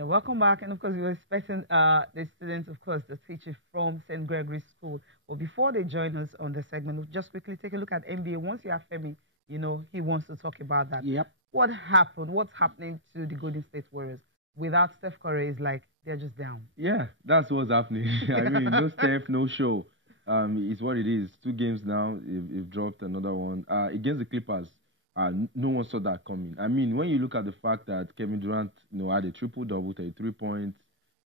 Yeah, welcome back. And of course, we were expecting the students, of course, the teacher from St. Gregory's School. But before they join us on the segment, we'll just quickly take a look at NBA. Once you have Femi, he wants to talk about that. Yep. What happened? What's happening to the Golden State Warriors? Without Steph Curry, it's like they're just down. Yeah, that's what's happening. I mean, no Steph, no show. It's what it is. 2 games now. You've dropped another one against the Clippers. No one saw that coming. I mean, when you look at the fact that Kevin Durant, had a triple-double, 33 points,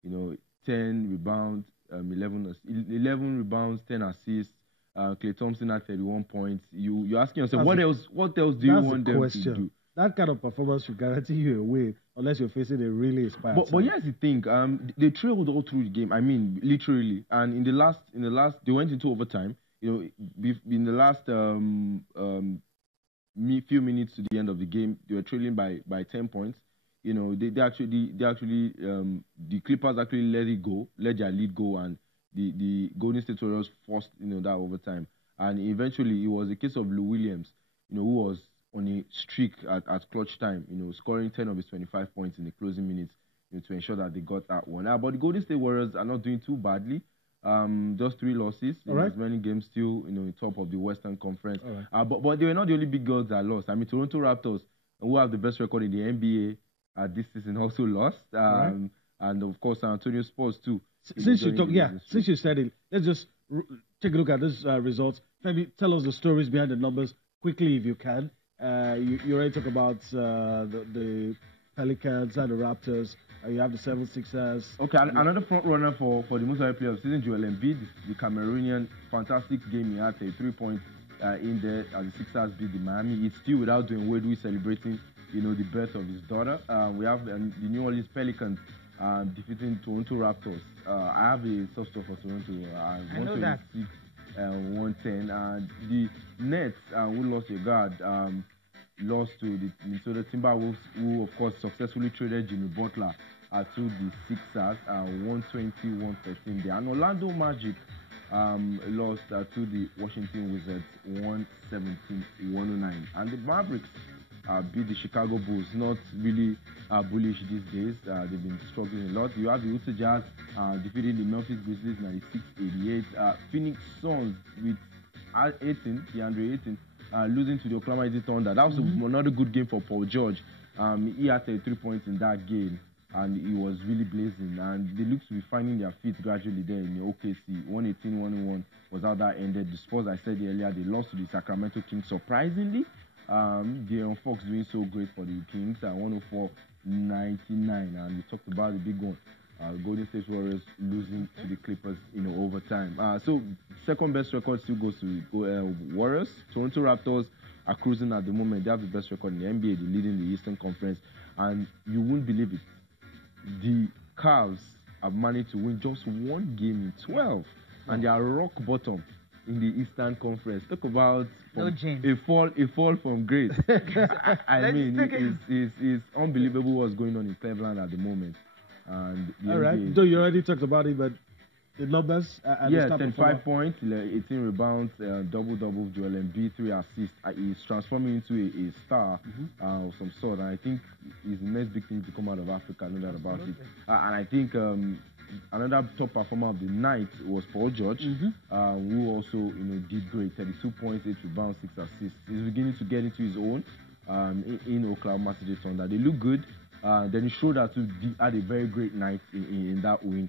10 rebounds, 11 rebounds, 10 assists. Klay Thompson had 31 points. You're asking yourself, what else do you want them to do? That kind of performance should guarantee you a win, unless you're facing a really inspired But here's the thing. They trailed all through the game. I mean, literally. And in the last, they went into overtime. In the last few minutes to the end of the game, they were trailing by 10 points. The Clippers actually let their lead go, and the Golden State Warriors forced that overtime. And eventually, it was a case of Lou Williams, who was on a streak at clutch time, scoring 10 of his 25 points in the closing minutes, to ensure that they got that one. But the Golden State Warriors are not doing too badly. Just 3 losses in as many games still, top of the Western Conference. But they were not the only big girls that lost. I mean, Toronto Raptors, who have the best record in the NBA this season, also lost. And of course, San Antonio Spurs too. Since you said it, let's just take a look at these results. Maybe tell us the stories behind the numbers quickly, if you can. You already talk about the Pelicans and the Raptors. You have the 76ers. Okay, another front runner for the most valuable player of the season, Joel Embiid, the Cameroonian. Fantastic game. He had 3 points in there as the Sixers beat the Miami. It's still without doing Wade celebrating, the birth of his daughter. We have the New Orleans Pelicans defeating Toronto Raptors. I have a soft spot for Toronto. I know that. 110. The Nets, who lost a guard, lost to the Minnesota Timberwolves, who of course successfully traded Jimmy Butler to the Sixers, 120-113 there. And Orlando Magic lost to the Washington Wizards, 117-109. And the Mavericks beat the Chicago Bulls. Not really bullish these days. They've been struggling a lot. You have the Utah Jazz defeating the Memphis Grizzlies 96-88. Phoenix Suns with DeAndre Ayton losing to the Oklahoma City Thunder. That was another good game for Paul George. He had 3 points in that game, and he was really blazing. And they look to be finding their feet gradually there in the OKC. 118-101 was how that ended. The Spurs, I said earlier, they lost to the Sacramento Kings surprisingly. De'Aaron Fox doing so great for the Kings at 104-99, and we talked about the big one. Golden State Warriors losing to the Clippers in overtime. So second best record still goes to Warriors. Toronto Raptors are cruising at the moment. They have the best record in the NBA. They're leading the Eastern Conference, and you won't believe it. The Cavs have managed to win just 1 game in 12, and they are rock bottom in the Eastern Conference. Talk about a fall from grace. I mean, it's unbelievable what's going on in Cleveland at the moment. And all right, so you already talked about it, but the numbers. 35 points, 18 rebounds, double-double. Joel Embiid, 3 assists. He's transforming into a star of some sort, and I think he's the next big thing to come out of Africa. No doubt about it. And I think another top performer of the night was Paul George, who also did great. 32 points, 8 rebounds, 6 assists. He's beginning to get into his own in Oklahoma City Thunder. They look good. Then he showed that to had a very great night in that win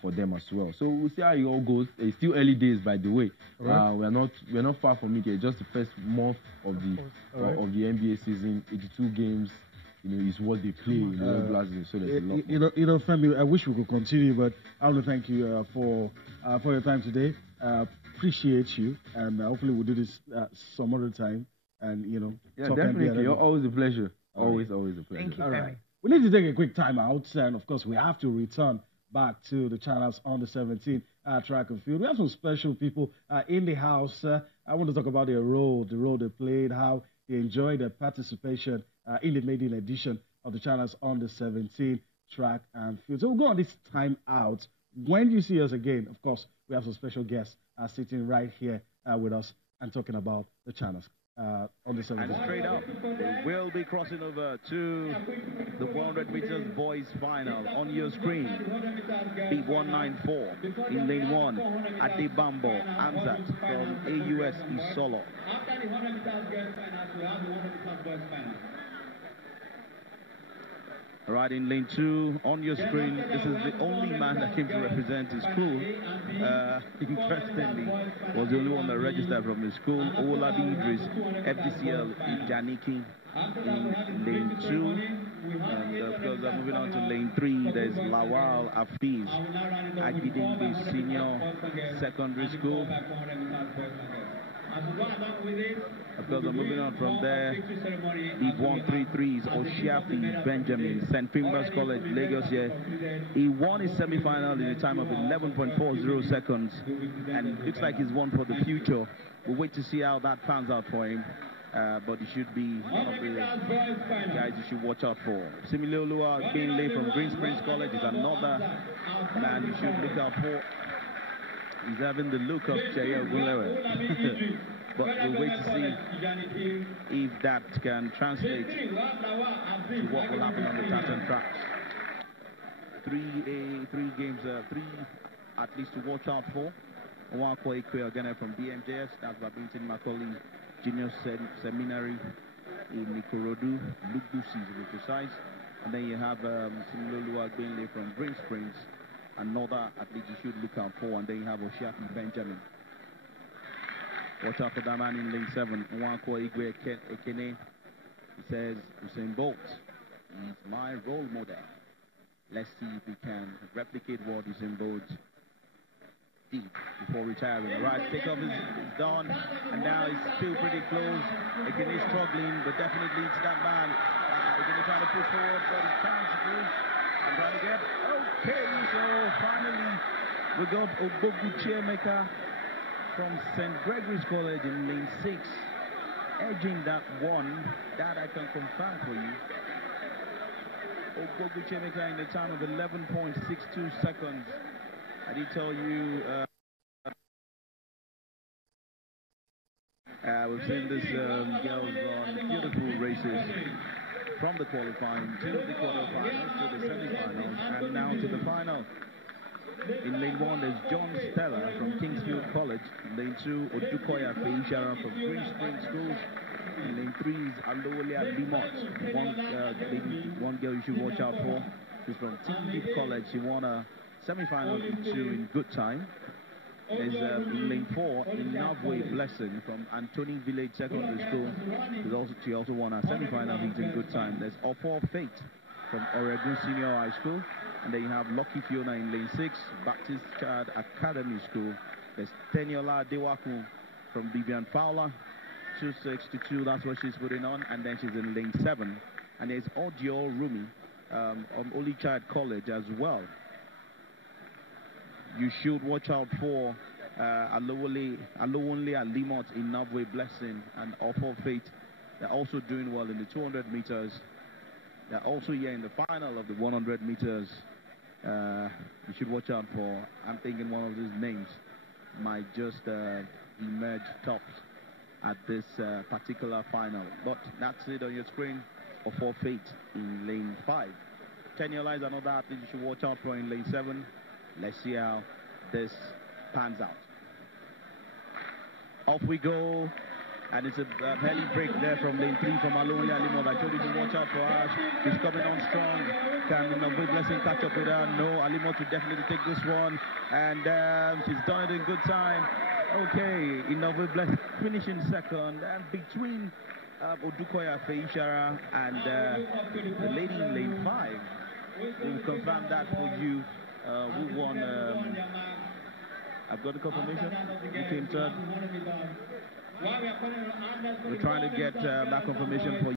for them as well. So we'll see how it all goes. It's still early days, by the way. We're not far from it. It's just the first month of the NBA season. 82 games, is what they play in the regular season. So there's a lot. Femi, I wish we could continue, but I want to thank you for your time today. Appreciate you, and hopefully we'll do this some other time. And definitely. Always a pleasure. Always a pleasure. Thank you, All Femi. right. We need to take a quick time out, and of course, we have to return back to the channels on the 17 track and field. We have some special people in the house. I want to talk about their role they played, how they enjoyed their participation in the maiden edition of the channels on the 17 track and field. So we'll go on this time out. When you see us again, of course, we have some special guests sitting right here with us and talking about the channels. on the 17th. And straight up, we will be crossing over to the 100 meters boys final on your screen. B194 in lane 1, Adebambo Amzat from AUS Isolo. After the 100 meters girls final, we have the 100 meters boys final. Right in lane 2 on your screen, this is the only man that came to represent his school. Interestingly, was the only one that registered from his school. Olabi Idris, FDCL Ijaniki in lane 2. And of course, moving on to lane 3, there's Lawal Afiz, Agidingbe Senior Secondary School. Of course, I'm moving on from there. The 133 is Oshiafi Benjamin, St. Finbar's College, Lagos here. He won his semi-final in a time of 11.40 seconds, and it looks like he's won for the future. We'll wait to see how that pans out for him. But he should be one of the guys you should watch out for. Similolua Binley from Green Springs College is another man you should look out for. He's having the look of Chaya Ogunlewe. But we'll wait to see if that can translate to what will happen on the Tartan tracks. Three at least to watch out for. Nwako Ikwe again from BMJS, that's Babington Macaulay Junior Seminary in Ikorodu, Lukusi to be precise. And then you have Similolua Binley from Green Springs, another athlete you should look out for. And then you have Oshiafi Benjamin. Watch out for that man in lane 7, Nwako Igwe Ekene. He says, Usain Bolt is my role model. Let's see if we can replicate what Usain Bolt did before retiring. The right takeoff is done, and now it's still pretty close. Ekene is struggling, but definitely it's that man. Ekene trying to push forward, but he can't push. I'm trying to get, okay, so finally we got Obogu Chiemeka from St. Gregory's College in lane 6, edging that one. That I can confirm for you. Obogu Chiemeka in the time of 11.62 seconds. I did tell you we've seen this girls run beautiful races from the qualifying to the quarterfinals to the semi-finals and now to the final. In lane 1, there's John Stella from Kingsfield College. In lane 2, Odukoya Feishara from Green Spring Schools. In lane 3 is Alolia Limot. One girl you should watch out for. She's from Tingip College. She won a semi-final in good time. There's in lane 4, Inabwe Blessing from Antony Village Secondary School. She also won a semi-final in good time. There's Opo Fate from Oregon Senior High School. And then you have Lucky Fiona in lane 6, Baptist Child Academy School. There's Teniola Dewaku from Vivian Fowler, 2.62, that's what she's putting on. And then she's in lane 7. And there's Odio Rumi from Holy Child College as well. You should watch out for Alowonle Alimot in Nabwe Blessing and Awful Fate. They're also doing well in the 200 meters. They're also here in the final of the 100 meters. You should watch out for, I'm thinking one of these names might just emerge top at this particular final. But that's it on your screen. Awful Fate in lane 5. Teniola is another athlete you should watch out for in lane 7. Let's see how this pans out. Off we go. And it's a early break there from lane 3 from Alonia Limo. I told you to watch out for her. She's coming on strong. Can Inabwe Blessing catch up with her? No, Alimo to definitely take this one. And she's done it in good time. Okay, Inabwe Blessing finishing second. And between Odukoya Feishara and the lady in lane 5. We'll confirm that for you. Who won? I've got the confirmation. Who came third? We're trying to get that confirmation for you.